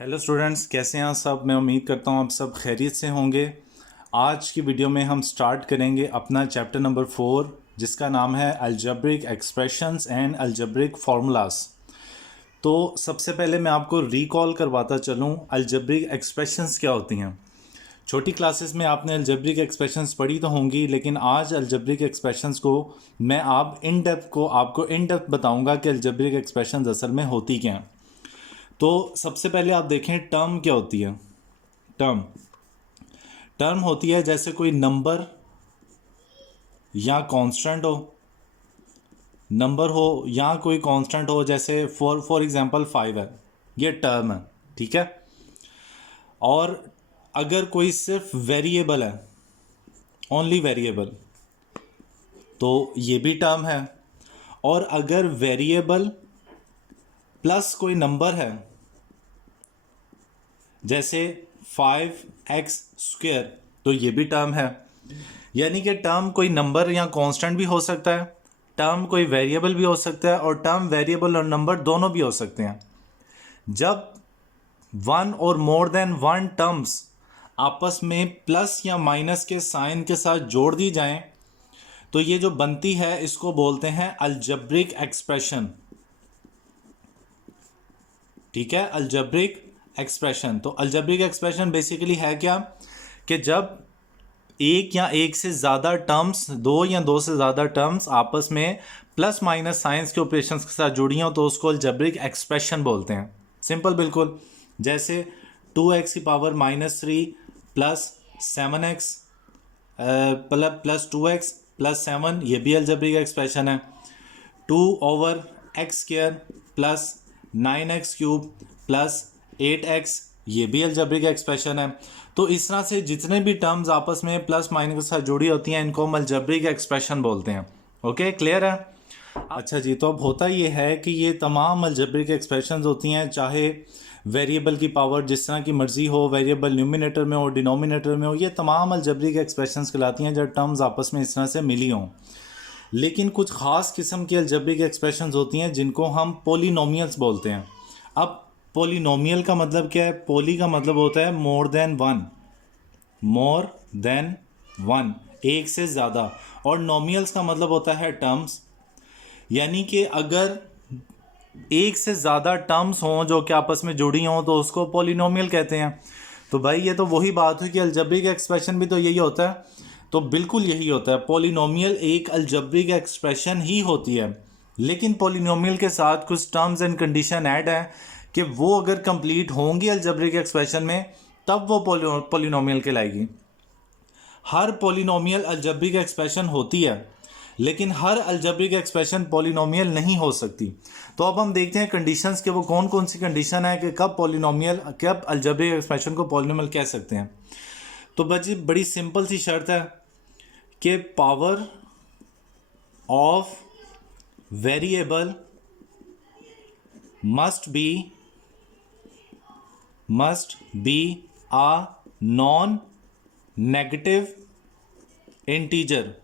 Hello students, कैसे हैं आप सब। मैं उम्मीद करता हूँ आप सब खैरियत से होंगे। आज की वीडियो में हम स्टार्ट करेंगे अपना चैप्टर नंबर 4, जिसका नाम है algebraic expressions and algebraic formulas. तो सबसे पहले मैं आपको रिकॉल करवाता चलूँ अलजेब्रिक एक्सप्रेशंस क्या होती हैं। छोटी क्लासेस में आपने अलजेब्रिक एक्सप्रेशंस पढ़ी तो होंगी, लेकिन आज अलजेब्रिक एक्सप्रेशंस को मैं आपको इन डेप्थ बताऊँगा कि अलजेब्रिक एक्सप्रेशंस असल में होती क्या हैं। तो सबसे पहले आप देखें टर्म क्या होती है। टर्म टर्म होती है जैसे कोई नंबर या कांस्टेंट हो, नंबर हो या कोई कांस्टेंट हो, जैसे फॉर एग्जांपल 5 है, ये टर्म है। ठीक है। और अगर कोई सिर्फ वेरिएबल है, ओनली वेरिएबल, तो ये भी टर्म है। और अगर वेरिएबल प्लस कोई नंबर है, जैसे 5x², तो ये भी टर्म है। यानी कि टर्म कोई नंबर या कांस्टेंट भी हो सकता है, टर्म कोई वेरिएबल भी हो सकता है, और टर्म वेरिएबल और नंबर दोनों भी हो सकते हैं। जब वन और मोर देन वन टर्म्स आपस में प्लस या माइनस के साइन के साथ जोड़ दी जाएं, तो ये जो बनती है इसको बोलते हैं अलजेब्रिक एक्सप्रेशन। ठीक है, अलजेब्रिक एक्सप्रेशन। तो अलजेब्रिक एक्सप्रेशन बेसिकली है क्या, कि जब एक या एक से ज़्यादा टर्म्स, दो या दो से ज़्यादा टर्म्स आपस में प्लस माइनस साइंस के ऑपरेशंस के साथ जुड़ी हों, तो उसको अलजेब्रिक एक्सप्रेशन बोलते हैं। सिंपल बिल्कुल। जैसे 2x⁻³ plus 7x plus 2x+7, ये भी अलजेब्रिक एक्सप्रेशन है। 2/x² plus 9x³ plus 8x, ये भी अलजेब्रिक एक्सप्रेशन है। तो इस तरह से जितने भी टर्म्स आपस में प्लस माइनस के साथ जुड़ी होती हैं, इनको हम अलजेब्रिक एक्सप्रेशन बोलते हैं। ओके, क्लियर है। अच्छा जी, तो अब होता ये है कि ये तमाम अलजेब्रिक एक्सप्रेशंस होती हैं, चाहे वेरिएबल की पावर जिस तरह की मर्जी हो, वेरिएबल न्यूमिनेटर में हो, डिनोमिनेटर में हो, ये तमाम अलजेब्रिक एक्सप्रेशंस कहलाती हैं जब टर्म्स आपस में इस तरह से मिली हों। लेकिन कुछ ख़ास किस्म की अलजेब्रिक एक्सप्रेशंस होती हैं जिनको हम पोलिनोमियल्स बोलते हैं। अब पोलिनोमियल का मतलब क्या है? पोली का मतलब होता है more than one, more than one, एक से ज़्यादा। और नोमियल्स का मतलब होता है टर्म्स, यानी कि अगर एक से ज़्यादा टर्म्स हों जो कि आपस में जुड़ी हों, तो उसको पोलिनोमियल कहते हैं। तो भाई ये तो वही बात हुई कि अलजेब्रिक एक्सप्रेशन भी तो यही होता है। तो बिल्कुल यही होता है, पोलिनोमियल एक अलजेब्रिक एक्सप्रेशन ही होती है। लेकिन पोलिनोमियल के साथ कुछ टर्म्स एंड कंडीशन ऐड है कि वो अगर कंप्लीट होंगी अलजेब्रिक एक्सप्रेशन में, तब वो पोलिनोमियल कहलाएगी। हर पोलिनोमियल अलजेब्रिक एक्सप्रेशन होती है, लेकिन हर अलजेब्रिक एक्सप्रेशन पोलिनोमियल नहीं हो सकती। तो अब हम देखते हैं कंडीशंस के वो कौन कौन सी कंडीशन है कि कब अलजेब्रिक एक्सप्रेशन को पोलिनोमियल कह सकते हैं। तो बच्ची बड़ी सिंपल सी शर्त है कि power of variable must be a non negative integer.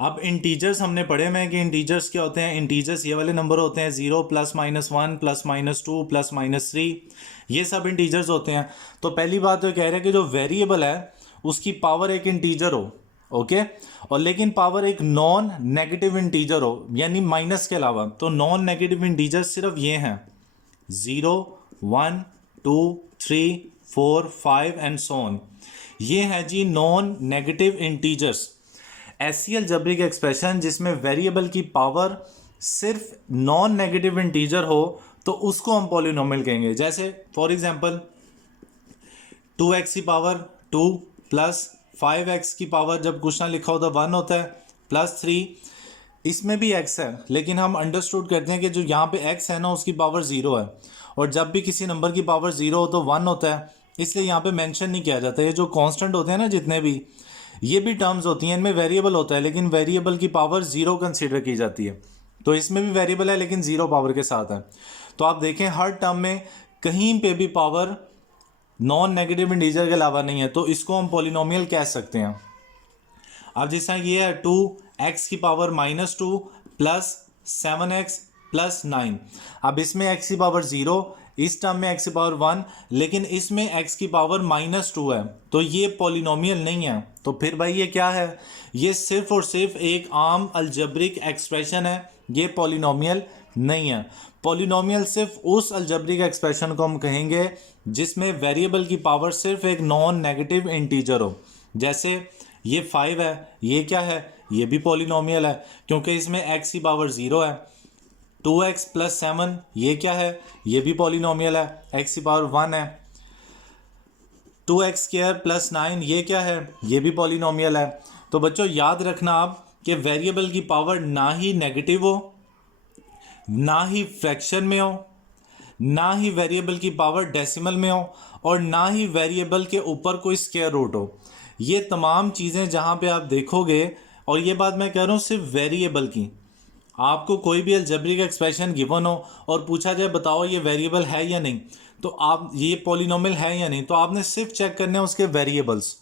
अब इंटीजर्स हमने पढ़े में कि इंटीजर्स क्या होते हैं। इंटीजर्स ये वाले नंबर होते हैं, 0 +-1 +-2 +-3, ये सब इंटीजर्स होते हैं। तो पहली बात तो कह रहे हैं कि जो वेरिएबल है उसकी पावर एक इंटीजर हो, ओके, और लेकिन पावर एक नॉन नेगेटिव इंटीजर हो, यानी माइनस के अलावा। तो नॉन नेगेटिव इंटीजर सिर्फ ये हैं, 0, 1, 2, 3, 4, 5 एंड सो ऑन। ये हैं जी नॉन नेगेटिव इंटीजर्स। ऐसी अलजेब्रिक एक्सप्रेशन जिसमें वेरिएबल की पावर सिर्फ नॉन नेगेटिव इंटीजर हो, तो उसको हम पॉलिनोमियल कहेंगे। जैसे फॉर एग्जांपल 2x की पावर 2 प्लस 5x की पावर, जब कुछ ना लिखा हो तो 1 होता है, +3, इसमें भी x है, लेकिन हम अंडरस्टूड करते हैं कि जो यहाँ पे x है ना उसकी पावर 0 है, और जब भी किसी नंबर की पावर 0 हो तो 1 होता है, इसलिए यहाँ पे मेंशन नहीं किया जाता। ये जो कांस्टेंट होते हैं ना जितने भी, ये भी टर्म्स होती हैं, इनमें वेरिएबल होता है, लेकिन वेरिएबल की पावर 0 कंसीडर की जाती है। तो इसमें भी वेरिएबल है लेकिन 0 पावर के साथ है। तो आप देखें हर टर्म में कहीं पे भी पावर नॉन नेगेटिव इंटीजर के अलावा नहीं है, तो इसको हम पॉलिनोमियल कह सकते हैं। अब जिस तरह ये है 2x की पावर -2 प्लस 7x प्लस 9, अब इसमें x की पावर 0, इस टर्म में x की पावर 1, लेकिन इसमें x की पावर -2 है, तो ये पॉलिनोमियल नहीं है। तो फिर भाई ये क्या है? ये सिर्फ और सिर्फ एक आम अलजेब्रिक एक्सप्रेशन है, ये पॉलिनोमियल नहीं है। पॉलिनोमियल सिर्फ उस अलजेब्रिक एक्सप्रेशन को हम कहेंगे जिसमें वेरिएबल की पावर सिर्फ एक नॉन नेगेटिव इंटीजर हो। जैसे ये 5 है, ये क्या है? ये भी पॉलिनोमियल है क्योंकि इसमें x की पावर 0 है। 2x + 7 ये क्या है? ये भी पॉलिनोमियल है, x की पावर 1 है। 2x² + 9 ये क्या है? ये भी पॉलिनोमियल है। तो बच्चों याद रखना आप कि वेरिएबल की पावर ना ही नेगेटिव हो, ना ही फ्रैक्शन में हो, ना ही वेरिएबल की पावर डेसिमल में हो, और ना ही वेरिएबल के ऊपर कोई स्क्वायर रूट हो। ये तमाम चीज़ें जहाँ पे आप देखोगे, और ये बात मैं कह रहा हूँ सिर्फ वेरिएबल की, आपको कोई भी अलजेब्रिक एक्सप्रेशन गिवन हो और पूछा जाए बताओ ये वेरिएबल है या नहीं, तो आप ये पॉलिनोमियल है या नहीं, तो आपने सिर्फ चेक करने हैं उसके वेरिएबल्स।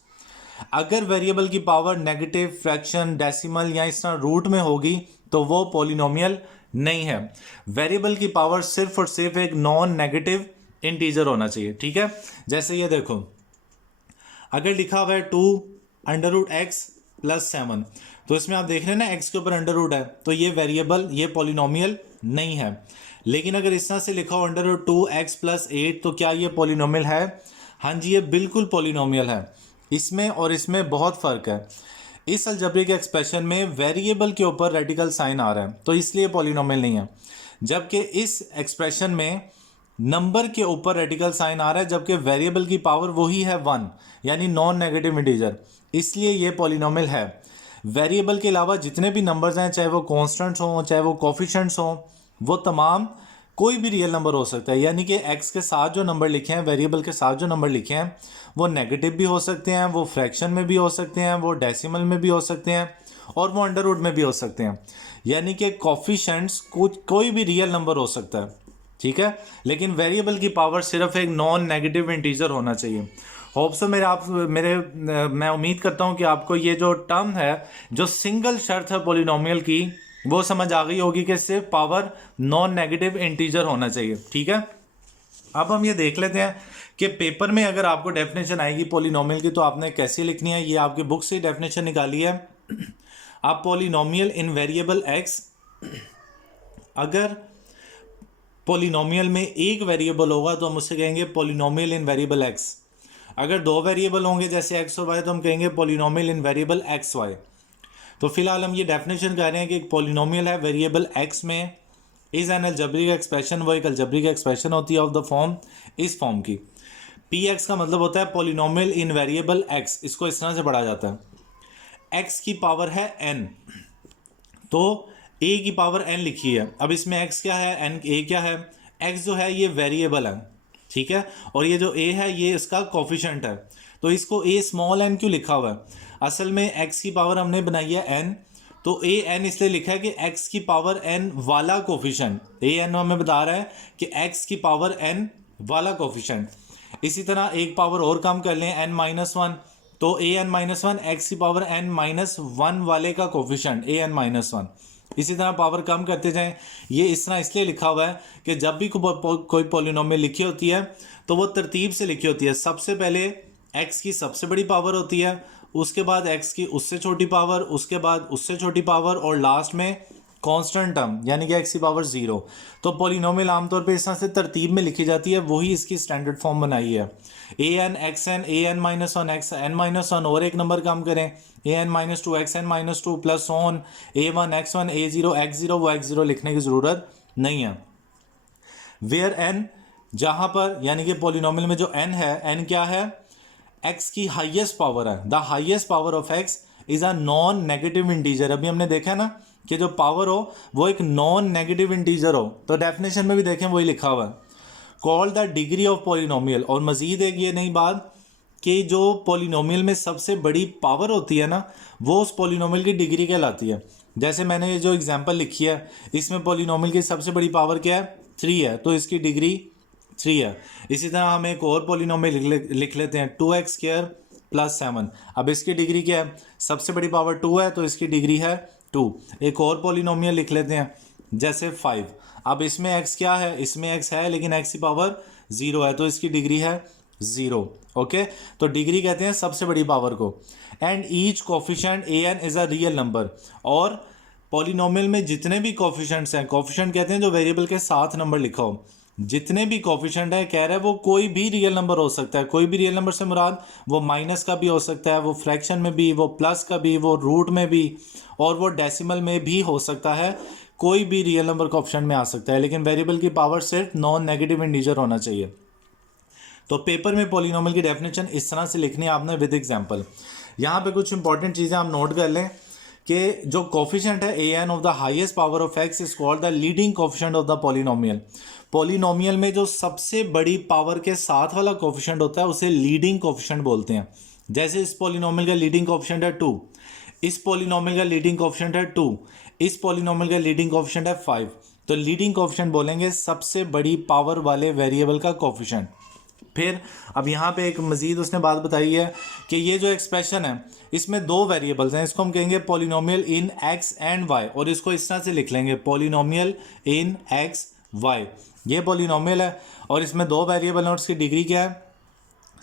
अगर वेरिएबल की पावर नेगेटिव, फ्रैक्शन, डेसिमल या इस तरह रूट में होगी तो वो पॉलिनोमियल नहीं है। वेरिएबल की पावर सिर्फ और सिर्फ एक नॉन नेगेटिव इंटीजर होना चाहिए, ठीक है। जैसे ये देखो, अगर लिखा हुआ है 2√x + 7, तो इसमें आप देख रहे हैं ना x के ऊपर अंडर रूट है, तो ये वेरिएबल, ये पॉलिनोमियल नहीं है। लेकिन अगर इस तरह से लिखा हो √2x + 8, तो क्या ये पॉलिनोमियल है? हाँ जी, ये बिल्कुल पॉलिनोमियल है। इसमें और इसमें बहुत फ़र्क है। इस अलजेब्रिक एक्सप्रेशन में वेरिएबल के ऊपर रेडिकल साइन आ रहा है, तो इसलिए पॉलिनोमियल नहीं है। जबकि इस एक्सप्रेशन में नंबर के ऊपर रेडिकल साइन आ रहा है, जबकि वेरिएबल की पावर वही है 1, यानी नॉन नेगेटिव इंटीजर, इसलिए ये पॉलिनोमियल है। वेरिएबल के अलावा जितने भी नंबर्स हैं, चाहे वो कॉन्स्टेंट्स हों, चाहे वो कोफिशिएंट्स हों, वो तमाम कोई भी रियल नंबर हो सकता है। यानी कि x के साथ जो नंबर लिखे हैं, वेरिएबल के साथ जो नंबर लिखे हैं, वो नेगेटिव भी हो सकते हैं, वो फ्रैक्शन में भी हो सकते हैं, वो डेसिमल में भी हो सकते हैं, और वो अंडर रूट में भी हो सकते हैं। यानी कि कोफिशिएंट्स कोई भी रियल नंबर हो सकता है, ठीक है। लेकिन वेरिएबल की पावर सिर्फ एक नॉन नेगेटिव इंटीजर होना चाहिए। होप सो मैं उम्मीद करता हूँ कि आपको ये जो टर्म है, जो सिंगल शर्त है पॉलिनोमियल की, वो समझ आ गई होगी कि सिर्फ पावर नॉन नेगेटिव इंटीजर होना चाहिए, ठीक है। अब हम ये देख लेते हैं कि पेपर में अगर आपको डेफिनेशन आएगी पॉलिनोमियल की, तो आपने कैसे लिखनी है। ये आपकी बुक से डेफिनेशन निकाली है। आप पॉलिनोमियल इन वेरिएबल x, अगर पॉलिनोमियल में एक वेरिएबल होगा तो हम उससे कहेंगे पॉलिनोमियल इन वेरिएबल x। अगर दो वेरिएबल होंगे जैसे x और y, तो हम कहेंगे polynomial in variable X Y. तो फिलहाल हम ये डेफिनेशन कर रहे हैं कि एक पॉलिनोमियल है वेरिएबल x में, इज एन अलजेब्रिक एक्सप्रेशन, वो एक अलजेब्रिक एक्सप्रेशन होती है ऑफ द फॉर्म, इस फॉर्म की। px का मतलब होता है पॉलिनोमियल इन वेरिएबल x। इसको इस तरह से पढ़ा जाता है, x की पावर है n, तो a की पावर n लिखी है। अब इसमें x क्या है, n a क्या है? x जो है ये वेरिएबल है, ठीक है, और ये जो a है ये इसका कोफिशिएंट है। तो इसको a स्मॉल n क्यों लिखा हुआ है? असल में x की पावर हमने बनाई है n, तो a n इसलिए लिखा है कि x की पावर n वाला कोफिशिएंट, a n हमें बता रहा है कि x की पावर n वाला कोफिशिएंट। इसी तरह एक पावर और कम कर लें, n-1, तो a n-1 x की पावर n-1 वाले का कोफिशिएंट a n-1। इसी तरह पावर कम करते जाएं। ये इस तरह इसलिए लिखा हुआ है कि जब भी कोई पॉलिनोमियल लिखी होती है तो वो तरतीब से लिखी होती है। सबसे पहले x की सबसे बड़ी पावर होती है, उसके बाद x की उससे छोटी पावर, उसके बाद उससे छोटी पावर, और लास्ट में कांस्टेंट टर्म यानी कि x की पावर 0। तो पॉलिनोमियल आमतौर पे इस तरह से तरतीब में लिखी जाती है, वही इसकी स्टैंडर्ड फॉर्म बनाई है। an xn an-1 xn-1, और एक नंबर कम करें an-2 xn-2 plus on a1 x1 a0 x0, वो x0 लिखने की ज़रूरत नहीं है। वेयर n, जहाँ पर यानी कि पॉलिनोमियल में जो n है, n क्या है? x की हाईएस्ट पावर है। The highest power of x is a non negative integer. अभी हमने देखा है ना कि जो पावर हो वो एक नॉन नेगेटिव इंटीजर हो, तो डेफिनेशन में भी देखें वही लिखा हुआ है, call the degree of polynomial. और मजीद एक ये नई बात कि जो पॉलिनोमियल में सबसे बड़ी पावर होती है ना, वो उस पॉलिनोमियल की डिग्री कहलाती है। जैसे मैंने ये जो एग्जांपल लिखी है, इसमें पॉलिनोमियल की सबसे बड़ी पावर क्या है? 3 है, तो इसकी डिग्री 3 है। इसी तरह हम एक और पॉलिनोमियल लिख लेते हैं 2x² + 7। अब इसकी डिग्री क्या है? सबसे बड़ी पावर 2 है, तो इसकी डिग्री है 2। एक और पॉलिनोमियल लिख लेते हैं जैसे 5। अब इसमें x क्या है, इसमें x है लेकिन x की पावर 0 है, तो इसकी डिग्री है 0। ओके, तो डिग्री कहते हैं सबसे बड़ी पावर को। And each coefficient an is a real number. और पॉलिनोमियल में जितने भी कोफिशिएंट्स हैं, कोफिशिएंट कहते हैं जो वेरिएबल के साथ नंबर लिखा हो, जितने भी कोफिशिएंट है कह रहा है वो कोई भी रियल नंबर हो सकता है। कोई भी रियल नंबर से मुराद वो माइनस का भी हो सकता है, वो फ्रैक्शन में भी, वो प्लस का भी, वो रूट में भी, और वो डेसिमल में भी हो सकता है। कोई भी रियल नंबर कोफिशिएंट में आ सकता है, लेकिन वेरिएबल की पावर सिर्फ नॉन नेगेटिव इंटीजर होना चाहिए। तो पेपर में पॉलिनोमियल की डेफिनेशन इस तरह से लिखनी है आपने विद एग्जांपल। यहाँ पे कुछ इंपॉर्टेंट चीज़ें आप नोट कर लें कि जो कोफिशिएंट है an of the highest power of x is called the leading coefficient of the polynomial. Polynomial में जो सबसे बड़ी पावर के साथ वाला कोफिशिएंट होता है उसे लीडिंग कोफिशिएंट बोलते हैं। जैसे इस पॉलिनोमियल का लीडिंग कोफिशिएंट है 2, इस पॉलिनोमियल का लीडिंग कोफिशिएंट है 2, इस पॉलिनोमियल का लीडिंग कोफिशिएंट है 5। तो लीडिंग कोफिशिएंट बोलेंगे सबसे बड़ी पावर वाले वेरिएबल का कोफिशिएंट। फिर अब यहाँ पे एक मजीद उसने बात बताई है कि ये जो एक्सप्रेशन है इसमें दो वेरिएबल्स हैं, इसको हम कहेंगे polynomial in x and y, और इसको इस तरह से लिख लेंगे पॉलिनोमियल इन x y। ये पॉलिनोमियल है और इसमें दो वेरिएबल हैं और इसकी डिग्री क्या है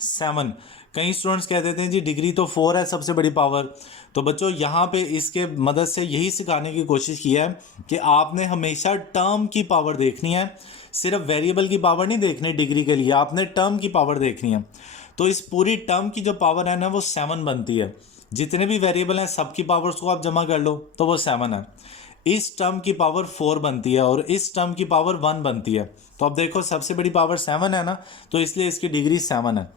7। कई स्टूडेंट्स कह देते हैं जी डिग्री तो 4 है सबसे बड़ी पावर। तो बच्चों यहाँ पे इसके मदद से यही सिखाने की कोशिश की है कि आपने हमेशा टर्म की पावर देखनी है, सिर्फ वेरिएबल की पावर नहीं देखनी डिग्री के लिए, आपने टर्म की पावर देखनी है। तो इस पूरी टर्म की जो पावर है ना वो 7 बनती है। जितने भी वेरिएबल हैं सबकी पावर्स को आप जमा कर लो तो वो 7 है। इस टर्म की पावर 4 बनती है और इस टर्म की पावर 1 बनती है। तो अब देखो सबसे बड़ी पावर 7 है ना, तो इसलिए इसकी डिग्री 7 है।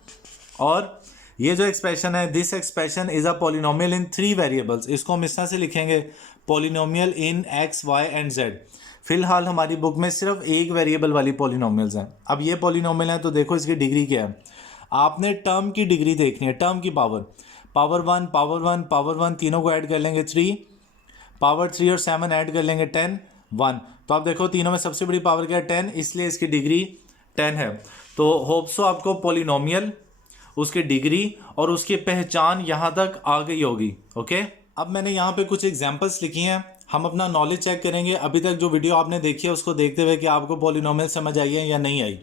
और ये जो एक्सप्रेशन है this expression is a polynomial in 3 variables, इसको हम इस तरह से लिखेंगे polynomial in x, y and z। फिलहाल हमारी बुक में सिर्फ एक वेरिएबल वाली पॉलिनोमियल्स हैं। अब ये पॉलिनोमियल है तो देखो इसकी डिग्री क्या है। आपने टर्म की डिग्री देखनी है, टर्म की पावर, पावर 1, पावर 1, पावर 1 तीनों को ऐड कर लेंगे 3, पावर 3 और 7 ऐड कर लेंगे 10, 1। तो आप देखो तीनों में सबसे बड़ी पावर क्या है 10, इसलिए इसकी डिग्री 10 है। तो होप्सो आपको पॉलिनोमियल, उसकी डिग्री और उसकी पहचान यहाँ तक आ गई होगी। ओके, अब मैंने यहाँ पे कुछ एग्जांपल्स लिखी हैं, हम अपना नॉलेज चेक करेंगे अभी तक जो वीडियो आपने देखी है उसको देखते हुए कि आपको पॉलिनोमियल समझ आई है या नहीं आई।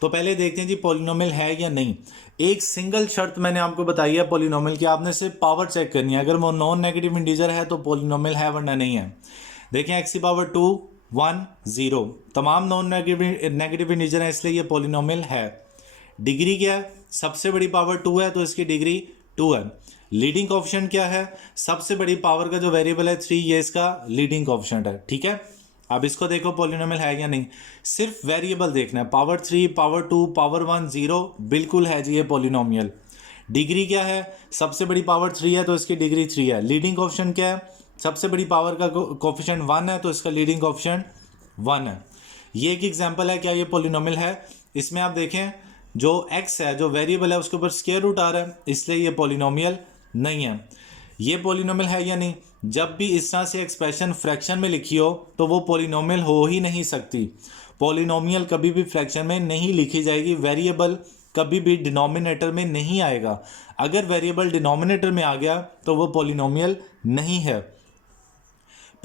तो पहले देखते हैं जी पॉलिनोमियल है या नहीं। एक सिंगल शर्त मैंने आपको बताई है पॉलिनोमियल की, आपने सिर्फ पावर चेक करनी है, अगर वो नॉन नेगेटिव इंटीजर है तो पॉलिनोमियल है वरना नहीं है। देखें x की पावर 2, 1, 0 तमाम नॉन नेगेटिव इंटीजर है इसलिए ये पॉलिनोमियल है। डिग्री क्या है, सबसे बड़ी पावर 2 है तो इसकी डिग्री 2 है। लीडिंग कोफिशिएंट क्या है, सबसे बड़ी पावर का जो वेरिएबल है 3, ये इसका लीडिंग कोफिशिएंट है। ठीक है, अब इसको देखो पॉलिनोमियल है या नहीं, सिर्फ वेरिएबल देखना है, पावर 3, पावर 2, पावर 1, 0 बिल्कुल है जी ये पॉलिनोमियल। डिग्री क्या है, सबसे बड़ी पावर 3 है तो इसकी डिग्री 3 है। लीडिंग कोफिशिएंट क्या है, सबसे बड़ी पावर का कोफिशिएंट 1 है तो इसका लीडिंग कोफिशिएंट 1 है। ये एक एग्जांपल है क्या ये पॉलिनोमियल है। इसमें आप देखें जो x है, जो वेरिएबल है उसके ऊपर स्क्वायर रूट आ रहा है इसलिए ये पॉलिनोमियल नहीं है। ये पॉलिनोमियल है या नहीं, जब भी इस तरह से एक्सप्रेशन फ्रैक्शन में लिखी हो तो वो पॉलिनोमियल हो ही नहीं सकती। पॉलिनोमियल कभी भी फ्रैक्शन में नहीं लिखी जाएगी, वेरिएबल कभी भी डिनोमिनेटर में नहीं आएगा। अगर वेरिएबल डिनोमिनेटर में आ गया तो वो पॉलिनोमियल नहीं है।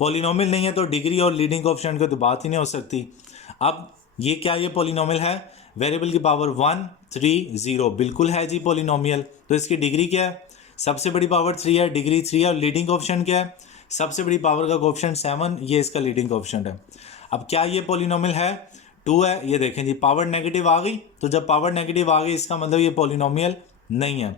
पॉलिनोमियल नहीं है तो डिग्री और लीडिंग कोफिशिएंट की तो बात ही नहीं हो सकती। अब ये क्या, ये पॉलिनोमियल है, वेरिएबल की पावर 1, 3, 0 बिल्कुल है जी पॉलिनोमियल। तो इसकी डिग्री क्या है, सबसे बड़ी पावर 3 है, डिग्री 3 है, और लीडिंग कोफिशिएंट क्या है, सबसे बड़ी पावर का कोफिशिएंट 7, ये इसका लीडिंग कोफिशिएंट है। अब क्या ये पॉलिनोमियल है, 2 है। ये देखें जी पावर नेगेटिव आ गई, तो जब पावर नेगेटिव आ गई इसका मतलब ये पॉलिनोमियल नहीं है।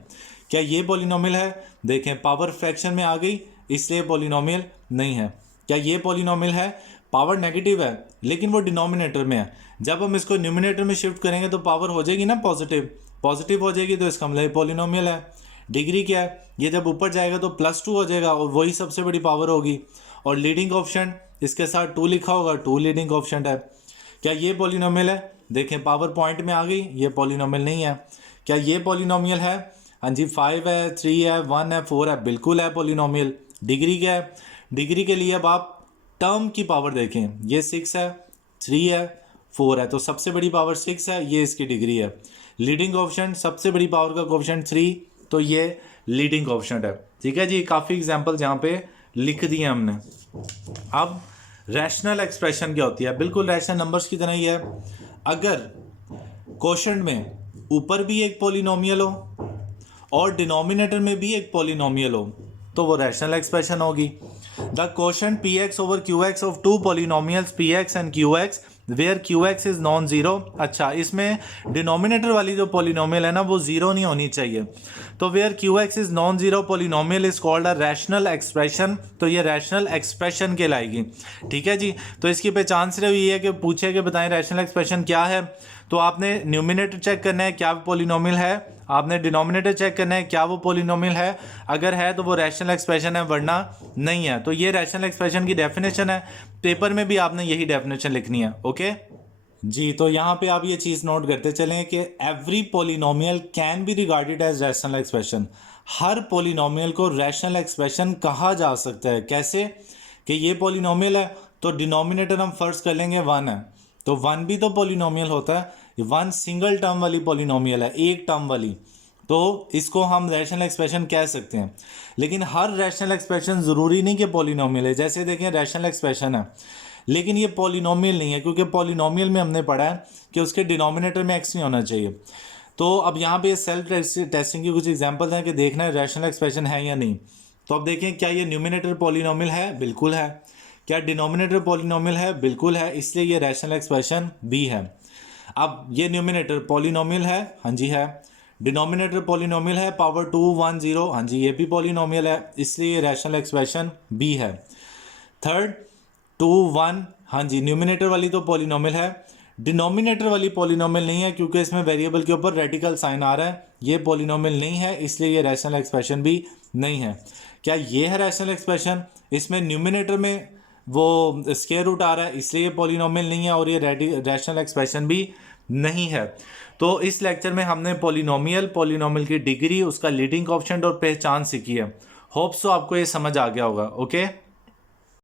क्या ये पॉलिनोमियल है, देखें पावर फ्रैक्शन में आ गई इसलिए पॉलिनोमियल नहीं है। क्या ये पॉलिनोमियल है, पावर नेगेटिव है लेकिन वो डिनोमिनेटर में है, जब हम इसको न्यूमिनेटर में शिफ्ट करेंगे तो पावर हो जाएगी ना पॉजिटिव, पॉजिटिव हो जाएगी तो इसका मतलब पॉलिनोमियल है। डिग्री क्या है, ये जब ऊपर जाएगा तो +2 हो जाएगा और वही सबसे बड़ी पावर होगी। और लीडिंग कोफिशिएंट इसके साथ 2 लिखा होगा, 2 लीडिंग कोफिशिएंट है। क्या ये पॉलिनोमियल है, देखें पावर पॉइंट में आ गई, ये पॉलिनोमियल नहीं है। क्या ये पॉलिनोमियल है, हाँ जी 5 है, 3 है, 1 है, 4 है, बिल्कुल है पॉलिनोमियल। डिग्री क्या है, डिग्री के लिए अब आप टर्म की पावर देखें, ये 6 है, 3 है, 4 है, तो सबसे बड़ी पावर 6 है, ये इसकी डिग्री है। लीडिंग कोफिशिएंट सबसे बड़ी पावर का कोफिशिएंट 3, तो ये लीडिंग कोफिशिएंट है। ठीक है जी, काफ़ी एग्जांपल्स यहाँ पे लिख दिए हमने। अब रैशनल एक्सप्रेशन क्या होती है? बिल्कुल रैशनल नंबर्स की तरह ही है। अगर क्वोशंट में ऊपर भी एक पॉलिनोमियल हो और डिनोमिनेटर में भी एक पॉलिनोमियल हो तो वो रैशनल एक्सप्रेशन होगी। The quotient P X over Q X of two polynomials P X and Q X where Q X is non zero. अच्छा, इसमें डिनोमिनेटर वाली जो पॉलिनोमियल है ना वो जीरो नहीं होनी चाहिए। तो where Q X is non zero polynomial is called a rational expression. तो ये रैशनल एक्सप्रेशन कहलाएगी। ठीक है जी। तो इसकी पहचान सिर्फ ये है कि पूछे कि बताएं रैशनल एक्सप्रेशन क्या है, तो आपने न्यूमिनेटर चेक करना है क्या पॉलिनोमियल है, आपने डिनोमिनेटर चेक करना है क्या वो पॉलिनोमियल है, अगर है तो वो रैशनल एक्सप्रेशन है वरना नहीं है। तो ये रैशनल एक्सप्रेशन की डेफिनेशन है। पेपर में भी आपने यही डेफिनेशन लिखनी है। ओके जी। तो यहाँ पे आप ये चीज़ नोट करते चलें कि every polynomial can be regarded as rational expression. हर पॉलिनोमियल को रैशनल एक्सप्रेशन कहा जा सकता है। कैसे? कि ये पॉलिनोमियल है तो डिनोमिनेटर हम फर्स्ट कर लेंगे 1 है, तो 1 भी तो पॉलिनोमियल होता है। 1 सिंगल टर्म वाली पॉलिनोमियल है, एक टर्म वाली, तो इसको हम रैशनल एक्सप्रेशन कह सकते हैं। लेकिन हर रैशनल एक्सप्रेशन ज़रूरी नहीं कि पॉलिनोमियल है। जैसे देखें रैशनल एक्सप्रेशन है लेकिन ये पॉलिनोमियल नहीं है, क्योंकि पॉलिनोमियल में हमने पढ़ा है कि उसके डिनोमिनेटर में एक्स नहीं होना चाहिए। तो अब यहाँ पे सेल्फ टेस्टिंग की कुछ एग्जांपल्स हैं कि देखना है रैशनल एक्सप्रेशन है या नहीं। तो अब देखें क्या ये न्यूमिनेटर पॉलिनोमियल है? बिल्कुल है। क्या डिनोमिनेटर पॉलिनोमियल है? बिल्कुल है, इसलिए ये रैशनल एक्सप्रेशन भी है। अब ये न्यूमिनेटर पॉलिनोमियल है? हाँ जी है। डिनोमिनेटर पॉलिनोमियल है, पावर 2 1 0, हाँ जी ये भी पॉलिनोमियल है, इसलिए ये रैशनल एक्सप्रेशन भी है। थर्ड 2 1, हाँ जी न्यूमिनेटर वाली तो पॉलिनोमियल है, डिनोमिनेटर वाली पॉलिनोमियल नहीं है क्योंकि इसमें वेरिएबल के ऊपर रेडिकल साइन आ रहा है, ये पॉलिनोमियल नहीं है, इसलिए ये रैशनल एक्सप्रेशन भी नहीं है। क्या ये है रैशनल एक्सप्रेशन? इसमें न्यूमिनेटर में वो स्क्वायर रूट आ रहा है, इसलिए ये पॉलिनोमियल नहीं है और ये रैशनल एक्सप्रेशन भी नहीं है। तो इस लेक्चर में हमने पॉलिनोमियल की डिग्री, उसका लीडिंग कोएफिशिएंट और पहचान सीखी है। होप्स तो आपको ये समझ आ गया होगा। ओके।